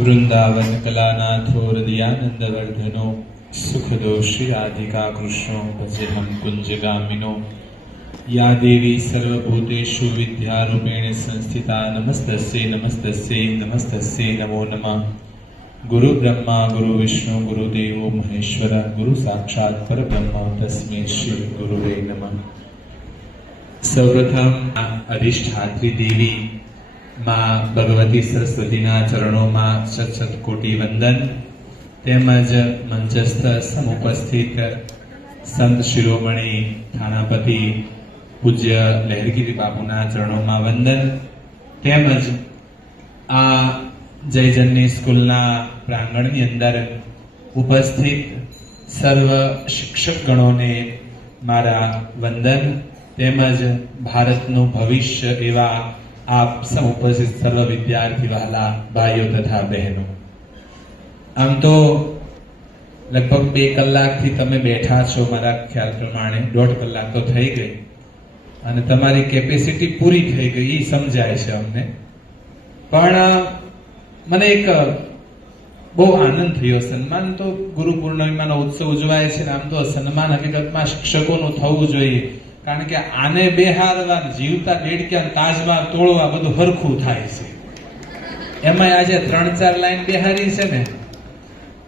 वृंदावन कलानाथो हृदयानंद वर्धनो सुखदो श्री राधिका कृष्णो भजे हम कुंजगामिनो या देवी सर्वभूतेषु विद्यारूपेण संस्थिता नमस्तस्यै नमस्तस्यै नमस्तस्यै नमो नमः। गुरु ब्रह्मा गुरु विष्णु गुरुदेवो महेश्वर गुरु साक्षात् परब्रह्म तस्मै श्री गुरुवे नमः। सर्वप्रथम अधिष्ठात्री देवी मां भगवती सरस्वतीना चरणों शत कोटि वंदन તેમજ મંચસ્થ સમુપસ્થિત સંત શિરોમણી થાનાપતિ પૂજ્ય લહેરગીરી બાપુના ચરણોમાં વંદન તેમજ આ જયજનની સ્કૂલના પ્રાંગણની અંદર ઉપસ્થિત સર્વ શિક્ષક ગણોને મારા વંદન તેમજ ભારતનું ભવિષ્ય એવા આપ સૌ ઉપસ્થિત સર્વ વિદ્યાર્થી વહાલા ભાઈઓ તથા બહેનો, આમ તો લગભગ 2 કલાકથી તમે બેઠા છો, મારા ખ્યાલ પ્રમાણે 1.5 કલાક તો થઈ ગઈ અને તમારી કેપેસિટી પૂરી થઈ ગઈ એ સમજાય છે અમને. પણ મને એક બહુ આનંદ થયો. સન્માન તો ગુરુ પૂર્ણિમાનો ઉત્સવ ઉજવાય છે ને આમ તો સન્માન હકીકતમાં શિક્ષકોનું થવું જોઈએ, કારણ કે આને બેહારવા, જીવતા દેડક્યા તાજમાં તોડવા બધું હરખું થાય છે. એમાં આજે 3-4 લાઈન બેહારી છે ને,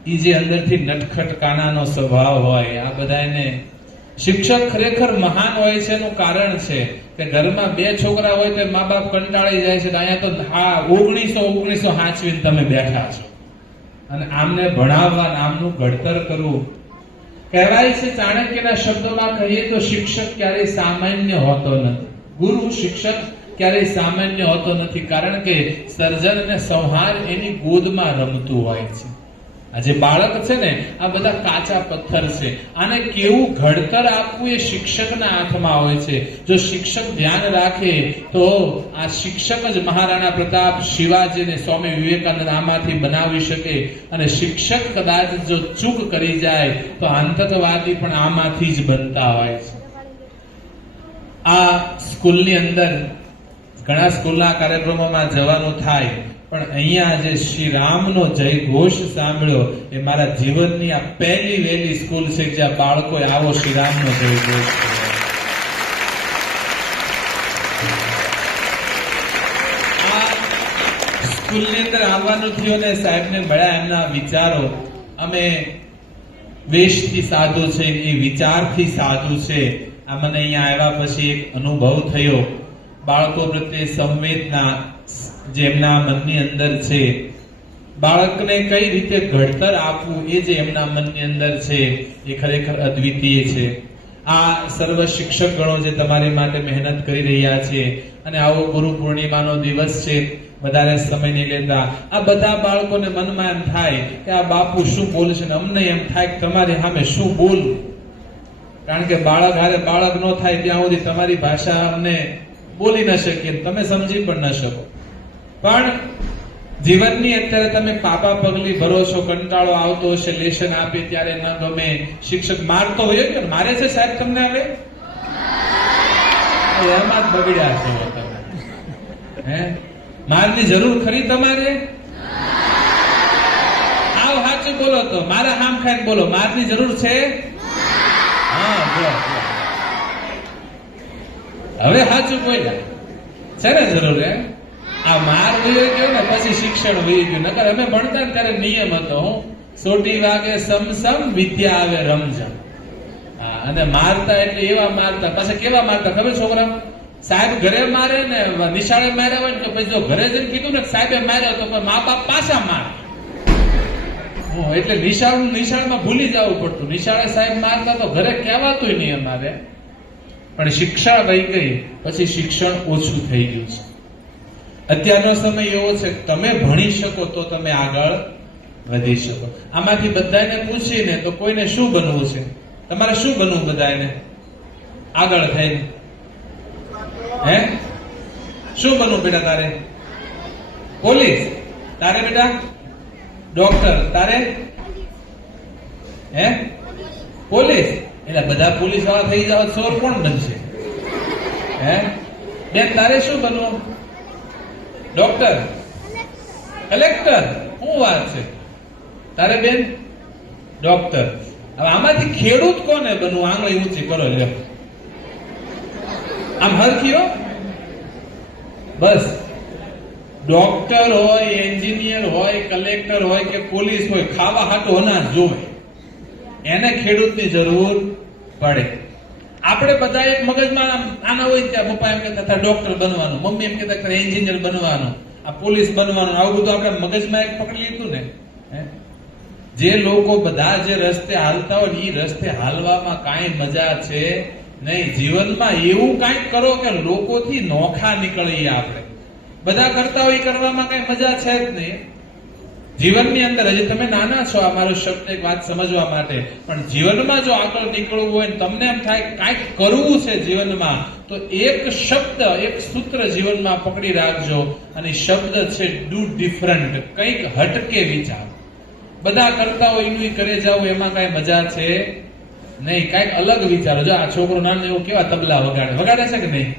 ઈ જે અંદરથી નટખટ કાનાનો સ્વભાવ હોય, આ બધાને શિક્ષક ખરેખર મહાન હોય છે એનું કારણ છે કે ઘરમાં 2 છોકરા હોય તો મા બાપ કંટાળી જાય છે. અહીંયા તો 19 હાચવીને તમે બેઠા છો અને આમને ભણાવવા, આમનું ઘડતર કરવું. કહેવાય છે, ચાણક્યના શબ્દોમાં કહીએ તો શિક્ષક ક્યારેય સામાન્ય હોતો નથી. ગુરુ શિક્ષક ક્યારેય સામાન્ય હોતો નથી, કારણ કે સર્જન અને સંહાર એની ગોદમાં રમતું હોય છે. આ જે બાળક છે ને, આ બધા કાચા પથ્થર છે. આને કેવું ઘડતર આપવું એ શિક્ષકના હાથમાં હોય છે. જો શિક્ષક ધ્યાન રાખે તો આ શિક્ષક જ મહારાણા પ્રતાપ, શિવાજીને, સ્વામી વિવેકાનંદ આમાંથી બનાવી શકે. અને શિક્ષક કદાચ જો ચૂક કરી જાય તો આતંકવાદી પણ આમાંથી જ બનતા હોય છે. આ સ્કૂલની અંદર ઘણા સ્કૂલના કાર્યક્રમોમાં જવાનું થાય, પણ અહીંયા જે શ્રી રામનો જય ઘોષ સાંભળ્યો એ મારા જીવનની આ પહેલી વહેલી સ્કૂલ છે જ્યાં બાળકોએ આવો શ્રી રામનો જય ઘોષ આ સ્કૂલની અંદર આવવાનું થયું ને સાહેબને મળ્યા, એમના વિચારો. અમે વેશથી સાધુ છે, એ વિચારથી સાધુ છે. આ મને અહીંયા આવ્યા પછી એક અનુભવ થયો. બાળકો પ્રત્યે સંવેદના જે એમના મનની અંદર છે, બાળકને કઈ રીતે ઘડતર આપવું એ જે એમના મનની અંદર છે એ ખરેખર અદ્વિતીય છે. આ સર્વ શિક્ષક ગણો જે તમારી માટે મહેનત કરી રહ્યા છે, અને આવો ગુરુ પૂર્ણિમાનો દિવસ છે, વધારે સમય નહીં લેતા આ બધા બાળકોને મનમાં એમ થાય કે આ બાપુ શું બોલશે, ને અમને એમ થાય કે તમારી સામે શું બોલવું. કારણ કે બાળક હારે બાળક ન થાય ત્યાં સુધી તમારી ભાષા અમને બોલી ન શકીએ, તમે સમજી પણ ન શકો. પણ જીવનની અત્યારે તમે પાપા પગલી ભરો છો, કંટાળો આવતો હશે, લેશન આપે ત્યારે ન ગમે, શિક્ષક મારતો હોય કે મારે છે સાહેબ તમને, હવે એમાં જ બગડ્યા છો તમે. હે, મારની જરૂર ખરી તમારે? આવ સાચું બોલો, તો મારા હામ ખાઈને બોલો, મારની જરૂર છે? હા, હવે સાચું બોલ્યા છે ને, જરૂર હે? આ માર વયો ગયો ને પછી શિક્ષણ વહી ગયું. નકર અમે ભણતા ત્યારે નિયમ હતો, સોટી વાગે સમસમ, વિદ્યા આવે રમઝમ. હા, અને મારતા એટલે એવા મારતા, પાછા કેવા મારતા ખબર છોકરા? સાહેબ ઘરે મારે ને નિશાળે માર્યા હોય ને તો પછી જો ઘરે જઈને કીધું ને સાહેબે માર્યો તો મા બાપ પાછા મારે. એટલે નિશાળમાં ભૂલી જવું પડતું. નિશાળે સાહેબ મારતા તો ઘરે કહેવાતું નહીં અમારે. પણ શિક્ષા વહી ગઈ પછી શિક્ષણ ઓછું થઈ ગયું છે. અત્યારનો સમય એવો છે કે તમે ભણી શકો તો તમે આગળ વધી શકો. આમાંથી બધાને પૂછીને તો કોઈને શું બનવું છે? તમારે શું બનવું બધાને આગળ થઈને? હે, શું બનવું બેટા તારે? પોલીસ? તારે બેટા ડોક્ટર? તારે હે પોલીસ? એટલે બધા પોલીસ વાળા થઈ જાવ, ચોર કોણ બનશે? હે બેન, તારે શું બનવું? ડોક્ટર, કલેક્ટર, શું વાત છે તારે બેન? ડોક્ટર. હવે આમાંથી ખેડૂત કોને બનવું? આંગળી ઊંચી કરો લે, આમ હરખી હો. બસ ડોક્ટર હોય, એન્જિનિયર હોય, કલેક્ટર હોય કે પોલીસ હોય, ખાવા હાટું અનાજ જોવે, એને ખેડૂતની જરૂર પડે. આપણે બધા એક મગજમાં આના હોય ત્યાં પપ્પા એમ કહેતા ડોક્ટર બનવાનું, મમ્મી એમ કહેતા એન્જિનિયર બનવાનું, આ પોલીસ બનવાનું, આવું બધું આપણે મગજમાં એક પકડી લીધું ને. જે લોકો બધા જે રસ્તે હાલતા હોય એ રસ્તે હાલવામાં કાંઈ મજા છે નહીં. જીવનમાં એવું કાંઈક કરો કે લોકોથી નોખા નીકળીએ. આપણે બધા કરતા હોય કરવામાં કઈ મજા છે જ નહીં. જીવનની અંદર હજી તમે નાના છો, આ મારો શબ્દ એક વાત સમજવા માટે, પણ જીવનમાં જો આગળ નીકળવું હોય ને તમને એમ થાય કાંઈક કરવું છે જીવનમાં, તો એક શબ્દ, એક સૂત્ર જીવનમાં પકડી રાખજો, અને શબ્દ છે ડુ ડિફરન્ટ. કંઈક હટકે વિચાર. બધા કરતા હોય એનું કરે જાવ, એમાં કઈ મજા છે નહીં. કઈક અલગ વિચારો. જો આ છોકરો નાનો એવું કેવા તબલા વગાડે છે કે નહીં?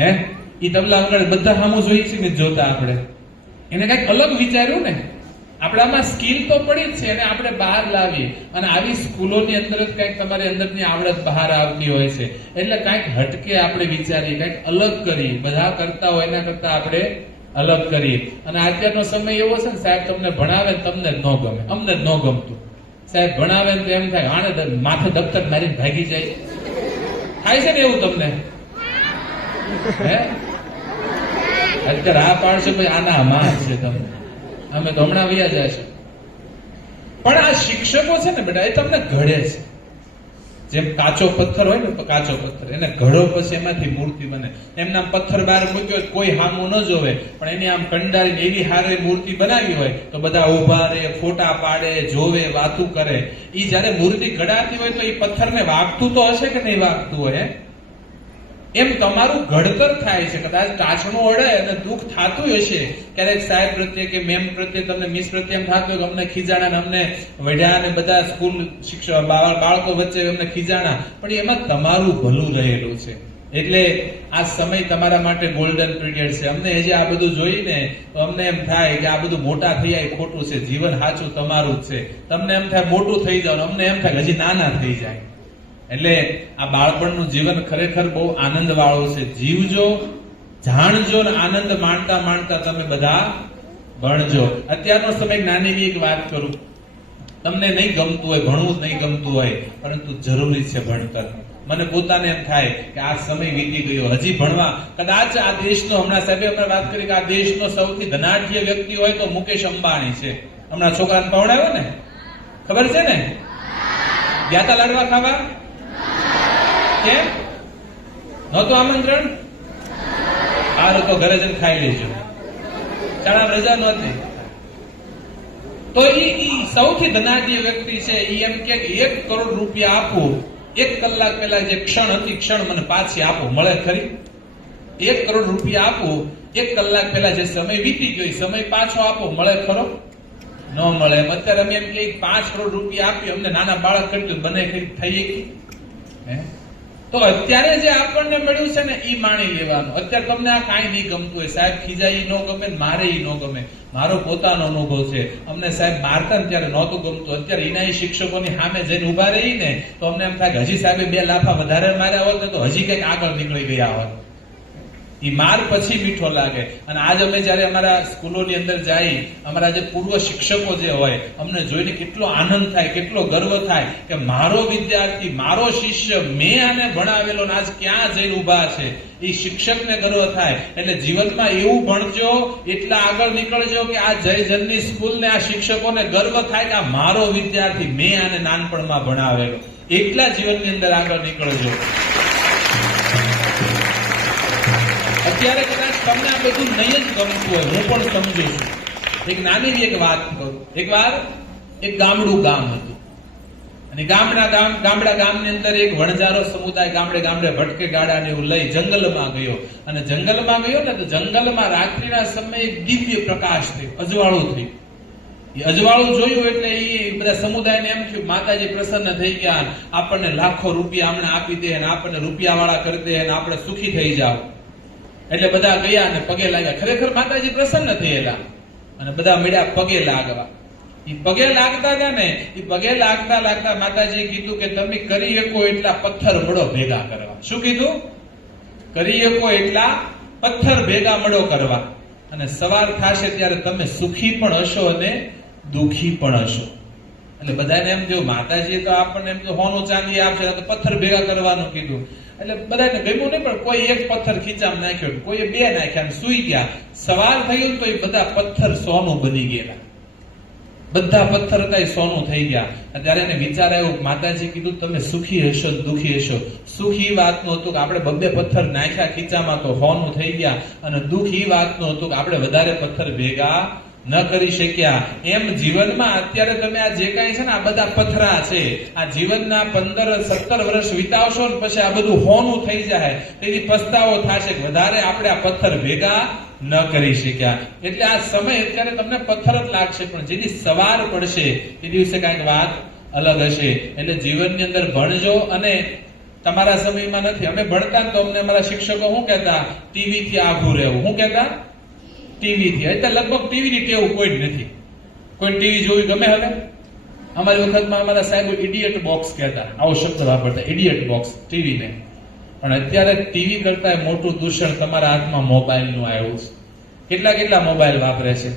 હે, ઈ તબલા વગાડે, બધા સામું જોઈએ છે ને જોતા. આપણે એને કઈક અલગ વિચાર્યું ને. આપણામાં સ્કિલ તો પડી જ છે, એને આપણે બહાર લાવીએ, અને આવી સ્કૂલોની અંદર જ કઈક તમારી અંદરની આવડત બહાર આવતી હોય છે. એટલે કઈક હટકે આપણે વિચારીએ, કઈક અલગ કરીએ. બધા કરતા હોય એના કરતા આપણે અલગ કરીએ. અને અત્યારનો સમય એવો છે ને સાહેબ, તમને ભણાવે તમને જ ન ગમે, અમને જ ન ગમતું. સાહેબ ભણાવે તો એમ થાય આને માથે દફતર મારીને ભાગી જાય. થાય છે ને એવું તમને? હે, અત્યારે આ પાડશો ભાઈ આના માં છે તમને, અમે તો હમણાં વ્યા જશે. પણ આ શિક્ષકો છે ને બેટા, એ તમને ઘડે છે. જેમ કાચો પથ્થર હોય ને, કાચો પથ્થર એને ઘડો, પછી એમાંથી મૂર્તિ બને. એમના પથ્થર બહાર મૂક્યો કોઈ હામું ન જોવે, પણ એની આમ કંડારીને એવી હારે મૂર્તિ બનાવી હોય તો બધા ઉભા રહે, ફોટા પાડે, જોવે, વાતું કરે. ઈ જયારે મૂર્તિ ઘડાતી હોય તો એ પથ્થરને વાગતું તો હશે કે નહીં વાગતું હોય? એમ તમારું ઘડતર થાય છે. કદાચ કાચનું અડે અને દુઃખ થતું હશે ક્યારેક સાહેબ પ્રત્યે કે મેમ પ્રત્યે, તમને મિસ પ્રત્યે એમ થતું કે અમને ખીજાણા ને અમને વઢ્યા ને બધા સ્કૂલ શિક્ષક બાળકો વચ્ચે અમને ખીજાણા, પણ એમાં તમારું ભલું રહેલું છે. એટલે આ સમય તમારા માટે ગોલ્ડન પીરિયડ છે. અમને હજી આ બધું જોઈને તો અમને એમ થાય કે આ બધું મોટા થઈ જાય ખોટું છે. જીવન સાચું તમારું જ છે. તમને એમ થાય મોટું થઈ જાવ, અમને એમ થાય હજી નાના થઈ જાય. એટલે આ બાળપણનું જીવન ખરેખર બહુ આનંદ વાળું છે. જીવજો, જાણજો, ને આનંદ માણતા માણતા તમે બધા ભણજો. અત્યારનો સમય નાની એક વાત કરું, તમને નહીં ગમતું હોય, ભણવું નહીં ગમતું હોય, પરંતુ જરૂરી છે ભણતર. મને પોતાને એમ થાય કે આ સમય વીતી ગયો, હજી ભણવા. કદાચ આ દેશનો, હમણાં સાહેબે અમે વાત કરી કે આ દેશનો સૌથી ધનાઢ્ય વ્યક્તિ હોય તો મુકેશ અંબાણી છે. હમણાં છોકરાને પવડાવ્યો ને, ખબર છે ને? ગયા તા લાડવા ખાવા? કેમ નહોતું આમંત્રણ? સારું, તો ઘરે જઈને ખાઈ લેજો, ચાણા રજા નહોતી. તો ઈ સૌથી ધનાઢ્ય વ્યક્તિ છે. ઈ એમ કે 1 કરોડ રૂપિયા આપો, 1 કલાક પહેલા જે ક્ષણ હતી ક્ષણ મને પાછી આપો. મળે ખરી? 1 કરોડ રૂપિયા આપો, 1 કલાક પહેલા જે સમય વીતી ગયો સમય પાછો આપો. મળે ખરો? ન મળે. એમ અત્યારે અમે એમ કે 5 કરોડ રૂપિયા આપી, અમને નાના બાળક કરતું બને થઈ ગઈ. તો અત્યારે જે આપણને મળ્યું છે ને ઈ માણી લેવાનું. અત્યારે તમને આ કાંઈ નહીં ગમતું હોય, સાહેબ ખીજાય ન ગમે, મારે ઈ ન ગમે. મારો પોતાનો અનુભવ છે. અમને સાહેબ મારતા ને ત્યારે નહોતું ગમતું. અત્યારે એના શિક્ષકોની સામે જઈને ઉભા રહી ને તો અમને એમ થાય કે હજી સાહેબે 2 લાફા વધારે માર્યા હોત તો હજી કંઈક આગળ નીકળી ગયા હોત. ઈ માર પછી મીઠો લાગે. અને આજ અમે જયારે અમારા સ્કૂલોની અંદર જઈ, અમારા જે પૂર્વ શિક્ષકો જે હોય, અમને જોઈને કેટલો આનંદ થાય, કેટલો ગર્વ થાય કે મારો વિદ્યાર્થી, મારો શિષ્ય, મેં આને ભણાવેલો ને આજ ક્યાં જઈને ઉભા છે. એ શિક્ષકને ગર્વ થાય. એટલે જીવનમાં એવું ભણજો, એટલા આગળ નીકળજો કે આ જયજનની સ્કૂલ ને આ શિક્ષકોને ગર્વ થાય કે આ મારો વિદ્યાર્થી, મેં આને નાનપણમાં ભણાવેલો. એટલા જીવનની અંદર આગળ નીકળજો. અત્યારે કદાચ તમને આ બધું નહીં જ ગમતું હોય, હું પણ સમજુ છું. એક નાની એક વાત કરું. એકવાર એક ગામડું ગામ હતું, અને ગામડા ગામની અંદર એક વણજારો સમુદાય ગામડે ભટકે ગાડાને એવું લઈ જંગલમાં ગયો. અને જંગલમાં ગયો ને તો જંગલમાં રાત્રિના સમયે એક દિવ્ય પ્રકાશ થયો, અજવાળું થયું. એ અજવાળું જોયું એટલે એ બધા સમુદાયને એમ થયું માતાજી પ્રસન્ન થઈ ગયા, આપણને લાખો રૂપિયા હમણાં આપી દે, અને આપણને રૂપિયા વાળા કરી દે, અને આપણે સુખી થઈ જાવ. એટલે બધા ગયા અને પગે લાગ્યા. ખરેખર માતાજી પ્રસન્ન થયેલા. અને બધા મળ્યા પગે લાગવા. એ પગે લાગતા હતા ને, એ પગે લાગતા લાગતા માતાજીએ કીધું કે તમે કરી શકો એટલા પથ્થર મળો ભેગા કરવા. શું કીધું? કરી શકો એટલા પથ્થર ભેગા મળો કરવા, અને સવાર થશે ત્યારે તમે સુખી પણ હશો અને દુખી પણ હશો. એટલે બધાને એમ થયું માતાજીએ તો આપણને એમ તો હોનું ચાંદી આપશે, તો પથ્થર ભેગા કરવાનું કીધું. એટલે બધાને ગમ્યું નહીં, પણ કોઈ એક પથ્થર ખીચામાં નાખ્યો, કોઈ બે નાખ્યા, સુઈ ગયા. સવાર થયું તો એ બધા પથ્થર સોનું બની ગયેલા. બધા પથ્થર હતા એ સોનું થઈ ગયા. ત્યારે એને વિચાર આવ્યો, માતાજી કીધું તમે સુખી હશો દુખી હશો. સુખી વાતનું હતું કે આપણે બબ્બે પથ્થર નાખ્યા ખીચામાં તો સોનું થઈ ગયા, અને દુખી વાતનું હતું કે આપણે વધારે પથ્થર ભેગા ન કરી શક્યા. એમ જીવનમાં અત્યારે તમે આ જે કાંઈ છે ને, આ બધા પથરા છે. આ જીવનના 15-17 વર્ષ વિતાવશો ને પછી આ બધું હોનું થઈ જાય, તેથી પસ્તાવો થશે કે વધારે આપણે આ પથ્થર ભેગા ન કરી શક્યા. એટલે આ સમય અત્યારે તમને પથ્થર જ લાગશે, પણ જેની સવાર પડશે તે દિવસે કાંઈક વાત અલગ હશે. એટલે જીવનની અંદર ભણજો. અને તમારા સમયમાં નથી, અમે ભણતા તો અમને અમારા શિક્ષકો શું કહેતા? ટીવી થી આઘું રહેવું. શું કહેતા? ટીવી થી. એટલે લગભગ ટીવી ની ટેવ કોઈ જ નથી. કોઈ ટીવી જોવી ગમે? હવે અમારી વખતમાં અમારા સાહેબ ઇડિયટ બોક્સ કહેતા, આવો શબ્દ વાપરતા, ઇડિયટ બોક્સ ટીવી ને. પણ અત્યારે ટીવી કરતા મોટું દૂષણ તમારા હાથમાં મોબાઈલ નું આવ્યું છે. કેટલા મોબાઈલ વાપરે છે?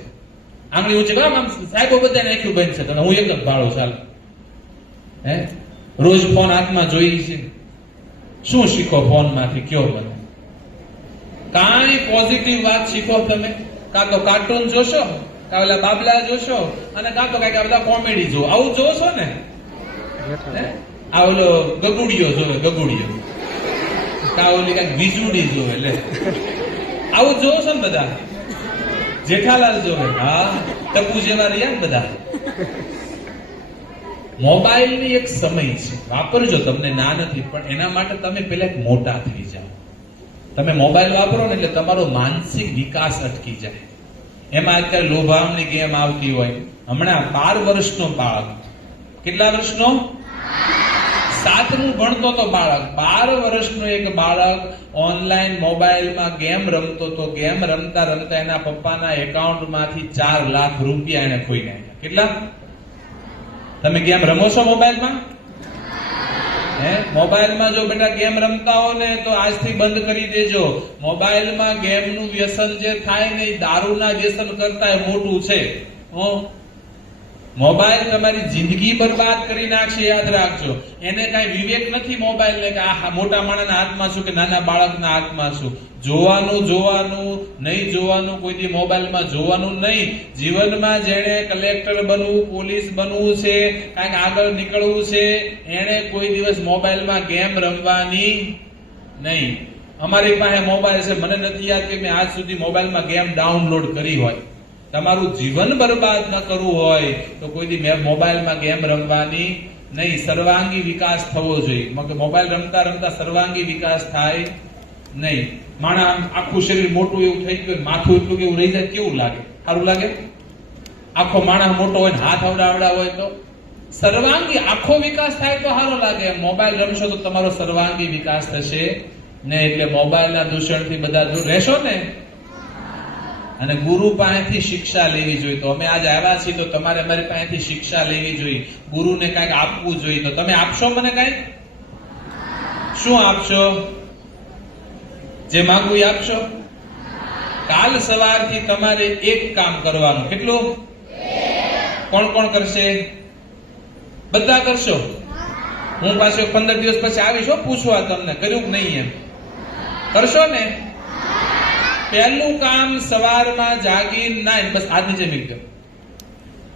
આંગળી ઊંચી આમ સાહેબો બધા નાખ્યું બંધ છે, તો હું એક જ ભાડું ચાલ. રોજ ફોન હાથમાં જોઈ છે. શું શીખો ફોન માંથી? કયો મને કાંઈ પોઝિટિવ વાત શીખો તમે? કાં તો કાર્ટૂન જોશો, કાં ઓલા બાબલા જોશો, અને કાં તો કઈક બધા કોમેડી જો. આવું જોશો ને? આ ઓલો ગગુડિયો જોવે, ગગુડિયો, કાં ઓલી કઈક વીજુડી જોવે. એટલે આવું જોશો ને બધા. જેઠાલાલ જોવે, હા, ટપુ જેવા રહ્યા ને બધા. મોબાઈલ ની એક સમય છે, વાપરજો, તમને ના નથી, પણ એના માટે તમે પેલા મોટા થઈ જાઓ. તમે મોબાઈલ વાપરો ને એટલે તમારો માનસિક વિકાસ અટકી જાય. એમાં અત્યારે લોભામણી ગેમ આવતી હોય. હમણાં 12 વર્ષનો બાળક, કેટલા વર્ષનો? 7મું ભણતો તો બાળક, 12 વર્ષનો એક બાળક ઓનલાઈન મોબાઈલમાં ગેમ રમતો તો. ગેમ રમતા રમતા એના પપ્પાના એકાઉન્ટમાંથી 4 લાખ રૂપિયા એને ખોઈ નાખ્યા. કેટલા? તમે ગેમ રમો છો મોબાઈલમાં? મોબાઈલમાં જો બેટા ગેમ રમતા હો ને તો આજથી બંધ કરી દેજો. મોબાઈલમાં ગેમનું વ્યસન જે થાય ને એ દારૂના વ્યસન કરતા મોટું છે. મોબાઈલ તમારી જિંદગી બરબાદ કરી નાખશે, યાદ રાખજો. એને કઈ વિવેક નથી મોબાઈલ ને કે આ મોટા માણસના હાથમાં શું કે નાના બાળકના હાથમાં શું. જોવાનું નહીં, જોવાનું કોઈ દી મોબાઈલમાં જોવાનું નહીં. જીવનમાં જેણે કલેક્ટર બનવું, પોલીસ બનવું છે, કાંઈક આગળ નીકળવું છે, એને કોઈ દિવસ મોબાઈલમાં ગેમ રમવાની નહીં. અમારી પાસે મોબાઈલ છે, મને નથી યાદ કે મેં આજ સુધી મોબાઈલમાં ગેમ ડાઉનલોડ કરી હોય. તમારું જીવન બરબાદ ન કરવું હોય તો કોઈ દી મોબાઈલમાં ગેમ રમવાની નહીં. સર્વાંગી વિકાસ થવો જોઈએ. મોબાઈલ રમતા રમતા સર્વાંગી વિકાસ થાય નહીં. માણસ આખું શરીર મોટું એવું થઈ ગયું, માથું એટલું કેવું રહી જાય, કેવું લાગે? સારું લાગે? આખો માણસ મોટો હોય, હાથ અવડાવડા હોય તો સર્વાંગી આખો વિકાસ થાય તો સારો લાગે. મોબાઈલ રમશો તો તમારો સર્વાંગી વિકાસ થશે ને. એટલે મોબાઈલના દૂષણથી બધા દૂર રહેશો ને. અને ગુરુ પાસેથી શિક્ષા લેવી જોઈએ. તો અમે આજ આવ્યા છીએ તો તમારે અમારી પાસેથી શિક્ષા લેવી જોઈએ. ગુરુને કઈક આપવું જોઈએ. તો તમે આપશો મને કઈક? શું આપશો? જે માંગવું એ આપશો? કાલ સવારથી તમારે એક કામ કરવાનું. કેટલું? કોણ કોણ કરશે? બધા કરશો? હું પાછો 15 દિવસ પછી આવીશ પૂછવા તમને કર્યું કે નહીં એમ. કરશો ને? પહેલું કામ સવારમાં જાગીને નાઈન, બસ આ નીચે મૂકી દો.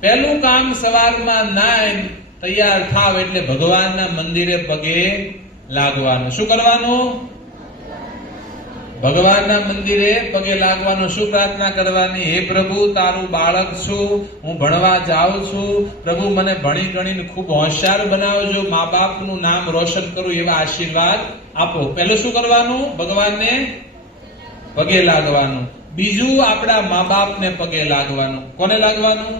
પહેલું કામ સવારમાં નાઈન તૈયાર થાવ એટલે ભગવાનના મંદિરે પગે લાગવાનું. શું કરવાનું? ભગવાનના મંદિરે પગે લાગવાનું. શું પ્રાર્થના કરવાની? હે પ્રભુ, તારું બાળક છું, હું ભણવા જાઉં છું. પ્રભુ, મને ભણી ગણીને ખૂબ હોશિયાર બનાવજો, મા બાપનું નામ રોશન કરું એવા આશીર્વાદ આપો. પહેલું શું કરવાનું? ભગવાનને પગે લાગવાનું. બીજું આપણા મા બાપને પગે લાગવાનું. કોને લાગવાનું?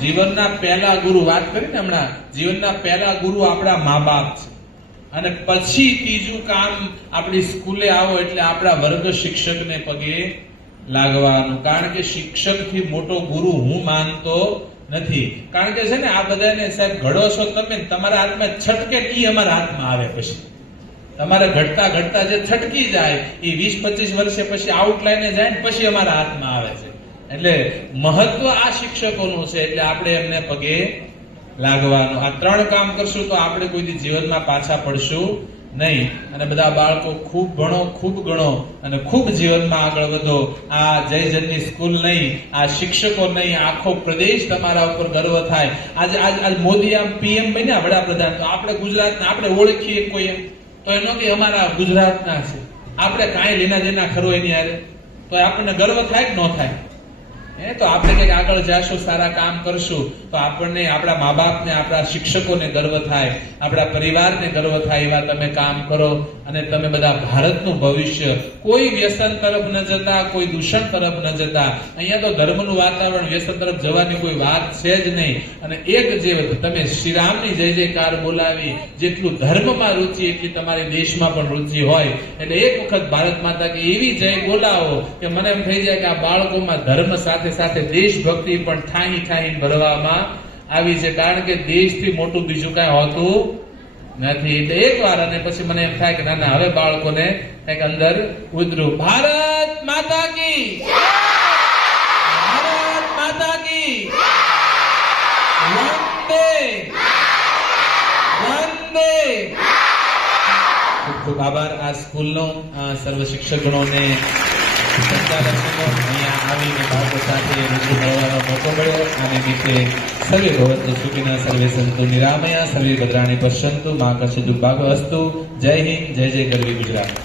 જીવનના પહેલા ગુરુ. વાત કરી ને હમણાં, જીવનના પહેલા ગુરુ આપણા મા બાપ છે. અને પછી ત્રીજું કામ, આપણી સ્કૂલે આવો એટલે આપણા વર્ગ શિક્ષકને પગે લાગવાનું. કારણ કે શિક્ષકથી મોટો ગુરુ હું માનતો નથી. કારણ કે છે ને આ બધાને સાહેબ ઘડો છો તમે, તમારા હાથમાં છટકે ઈ અમારા હાથમાં આવે. પછી તમારે ઘડતા ઘડતા જે છટકી જાય એ 20-25 વર્ષે પછી આઉટલાઈને જાય ને પછી અમારા હાથમાં આવે છે. એટલે મહત્વ આ શિક્ષકોનું છે. એટલે આપણે એમને પગે લાગવાનું. આ 3 કામ કરશું તો આપણે કોઈ દી જીવનમાં પાછા પડશું નહીં. અને બધા બાળકો ખૂબ ભણો, ખૂબ ગણો અને ખૂબ જીવનમાં આગળ વધો. આ જય જનની સ્કૂલ નહીં, આ શિક્ષકો નહીં, આખો પ્રદેશ તમારા ઉપર ગર્વ થાય. આજ મોદી આમ પીએમ બન્યા, વડાપ્રધાન, તો આપણે ગુજરાતના આપણે ઓળખીએ કોઈ એમ તો એનો કે અમારા ગુજરાતના છે. આપણે કાંઈ લેના દેના ખરો એની હારે, તો આપણને ગર્વ થાય કે ન થાય? તો આપણે કંઈક આગળ જાશું, સારા કામ કરશું તો આપણને, આપણા મા બાપને, આપણા શિક્ષકોને ગર્વ થાય, આપણા પરિવારને ગર્વ થાય. એવા તમે કામ કરો અને તમે બધા ભારતનું ભવિષ્ય કોઈ વ્યસન તરફ ન જતા, કોઈ દૂષણ તરફ ન જતા. અહીંયા તો ધર્મનું વાતાવરણ, વ્યસન તરફ જવાની કોઈ વાત છે જ નહીં. અને એક જે તમે શ્રીરામની જય જયકાર બોલાવી, જેટલું ધર્મમાં રુચિ એટલી તમારી દેશમાં પણ રુચિ હોય. એટલે એક વખત ભારત માતા કે એવી જય બોલાવો કે મને એમ થઈ જાય કે આ બાળકોમાં ધર્મ સાથે સાથે દેશભક્તિ પણ ઠાહી ઠાહી ભરવામાં આવી છે. કારણ કે દેશથી મોટું બીજું કાંઈ હોતું નથી. એટલે એકવાર અને પછી મને એમ થાય કે ના ના, હવે બાળકોને કંઈક અંદર ઉતરું. ભારત માતા કી, ભારત માતા કી, વંદે વંદે. ખૂબ ખૂબ આભાર આ સ્કૂલનો, સર્વ શિક્ષકગણોને, સંચાલકોનો. અહીંયા આવીને બાળકો સાથે રૂબરૂ મળવાનો મોકો મળ્યો. આ નિમિત્તે સર્વે ભવન્તુ સુખિનઃ, સર્વે સંતુ નિરામયા, સર્વે ભદ્રાણિ પશ્યન્તુ, મા કશ્ચિદુર્ભાગ્યસ્તુ. જય હિન્દ, જય જય ગરવી ગુજરાત.